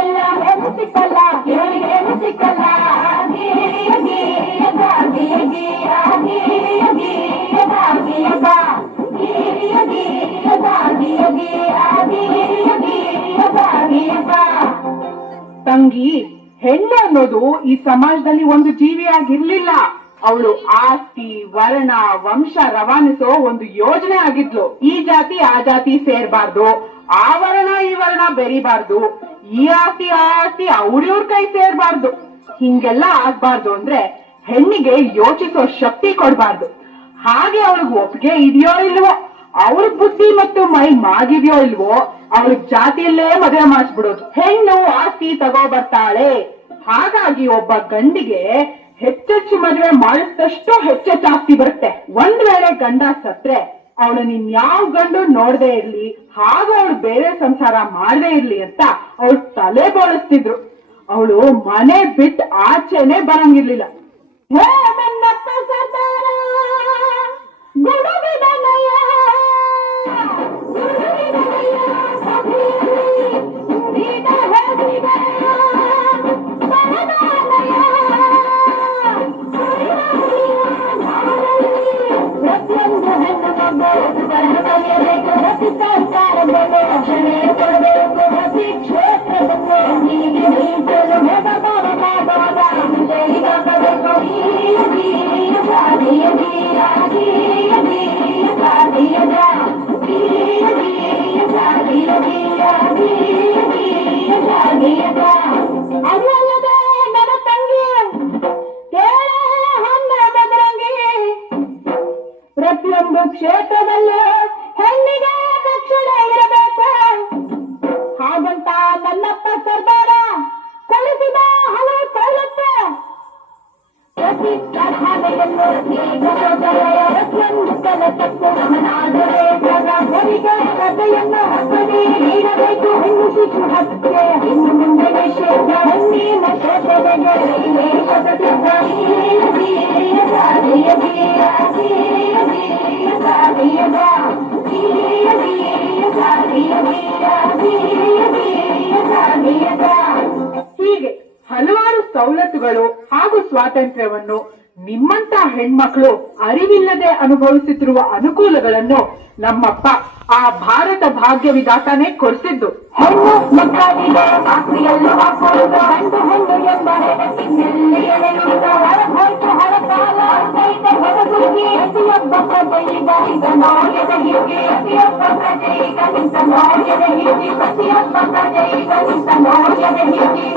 ಎಲ್ಲ ಹೆಣ್ಣು ಸಿಕ್ಕಲ್ಲ ಹೆಣ್ಣು ಸಿಕ್ಕಲ್ಲ ತಂಗಿ, ಹೆಣ್ಣು ಅನ್ನೋದು ಈ ಸಮಾಜದಲ್ಲಿ ಒಂದು ಜೀವಿಯಾಗಿರ್ಲಿಲ್ಲ. ಅವಳು ಆಸ್ತಿ, ವರ್ಣ, ವಂಶ ರವಾನಿಸೋ ಒಂದು ಯೋಜನೆ ಆಗಿದ್ಲು. ಈ ಜಾತಿ ಆ ಜಾತಿ ಸೇರ್ಬಾರ್ದು, ಆ ವರ್ಣ ಈ ವರ್ಣ ಬೆರಿಬಾರ್ದು, ಈ ಆಸ್ತಿ ಆ ಆಸ್ತಿ ಅವ್ರಿವ್ರ ಕೈ ಸೇರ್ಬಾರ್ದು. ಹಿಂಗೆಲ್ಲ ಆಗ್ಬಾರ್ದು ಅಂದ್ರೆ ಹೆಣ್ಣಿಗೆ ಯೋಚಿಸೋ ಶಕ್ತಿ ಕೊಡ್ಬಾರ್ದು. ಹಾಗೆ ಅವಳಿಗೆ ಒಪ್ಪಿಗೆ ಇದೆಯೋ ಇಲ್ವೋ, ಅವಳ ಬುದ್ಧಿ ಮತ್ತು ಮೈ ಮಾಗಿದೆಯೋ ಇಲ್ವೋ, ಅವಳಿಗೆ ಜಾತಿಯಲ್ಲೇ ಮದುವೆ ಮಾಡಿಸ್ಬಿಡೋದು. ಹೆಣ್ಣು ಆಸ್ತಿ ತಗೋ ಬರ್ತಾಳೆ, ಹಾಗಾಗಿ ಒಬ್ಬ ಗಂಡಿಗೆ ಹೆಚ್ಚೆಚ್ಚು ಮದುವೆ ಮಾಡಿದಷ್ಟು ಹೆಚ್ಚೆಚ್ಚು ಆಸ್ತಿ ಬರುತ್ತೆ. ಒಂದ್ ವೇಳೆ ಗಂಡ ಸತ್ರೆ ಅವಳನ್ನ ಇನ್ಯಾವ ಗಂಡು ನೋಡದೆ ಇರ್ಲಿ, ಹಾಗ ಅವಳು ಬೇರೆ ಸಂಸಾರ ಮಾಡದೇ ಇರ್ಲಿ ಅಂತ ಅವಳು ತಲೆ ಬೋಳಿಸ್ತಿದ್ರು. ಅವಳು ಮನೆ ಬಿಟ್ಟು ಆಚೆನೆ ಬರಂಗಿರ್ಲಿಲ್ಲ. ಹೇ ನನ್ನಪ್ಪ ಸರ್ದಾರ, ಗುಡುಗಿದನಯ್ಯ, ಗುಡುಗಿದನಯ್ಯ, ನೀನ ಹೇಳಿದೆಯ, ಬರದಾನಯ್ಯ, ಪ್ರತಿಯೊಂದು ಹೆಣ್ಣು ಮಗಳು ಕಳೆಯಬೇಕು. ಪ್ರತಿ ಸರ್ಕಾರದಲ್ಲಿ ರಕ್ಷಣೆ ಕೊಡಬೇಕು. ಪ್ರತಿ ಕ್ಷೇತ್ರದಲ್ಲೂ ನೀರಿಗೆ ಮೀಸಲು ಅದಲ್ಲದೆ ನನ್ನ ತಂಗಿ ಕೇಳ ಹೊನ್ನ ಬದರಂಗಿ, ಪ್ರತಿಯೊಂದು ಕ್ಷೇತ್ರದಲ್ಲೂ ಹೆಣ್ಣಿಗೆ ರಕ್ಷಣೆ ಇರಬೇಕು. ಹಾಗಂತ ನನ್ನಪ್ಪ ಸರ್ದಾರ ಕೊಡಿಸಿದ ಹಲವು ಸವಲತ್ತು. ಪ್ರತಿ ತರಹದೆಯನ್ನು ಪ್ರತಿಯೊಂದು ಕೆಲಸಕ್ಕೂ ಗಮನಾದರೆ ಹೊರಿಗೆ ಕಥೆಯನ್ನು ಹಕ್ಕದೆ ನೀಡಬೇಕು. ಹೆಣ್ಣು ಶಿಶು ಹತ್ಯೆ ಇನ್ನು ಮುಂದೆ ನಿಷೇಧ. ಹೆಣ್ಣಿನ ಕ್ಷೇತ್ರಕ್ಕೆ ರೈಲ್ವೆ ಹೀಗೆ ಹಲವಾರು ಸವಲತ್ತುಗಳು ಹಾಗೂ ಸ್ವಾತಂತ್ರ್ಯವನ್ನು ನಿಮ್ಮಂತ ಹೆಣ್ಮಕ್ಳು ಅರಿವಿಲ್ಲದೆ ಅನುಭವಿಸುತ್ತಿರುವ ಅನುಕೂಲಗಳನ್ನು ನಮ್ಮಪ್ಪ ಆ ಭಾರತ ಭಾಗ್ಯ ವಿಧಾತಾನೇ ಕೊಡಿಸಿದ್ದು. ಹೆಣ್ಣು ಮಕ್ಕಳಿಗೆ ಆಸ್ತಿಯನ್ನು ಹಾಕುವುದು, ಗಂಡು ಹೆಣ್ಣು ಎಂದರೆ ಎಳೆಯುವುದು, ಹೊರಹೊಯ್ತು ಹೊರಕಾಲ ಸಹಿತ ಹೊರಗುಗಿ ಪ್ರತಿಯೊಬ್ಬ ಪ್ರಜೆಯಿಗ ಈಗ ನೋಯದ ಹೀಗೆ, ಪ್ರತಿಯೊಬ್ಬ ಪ್ರಜೆಯಿಗ ನಿಂತ ನೋಯದ ಹೀಗೆ, ಪ್ರತಿಯೊಬ್ಬ ಪ್ರಜೆಯಿಗ ನಿಂತ ನೋಯದ ಹೀಗೆ.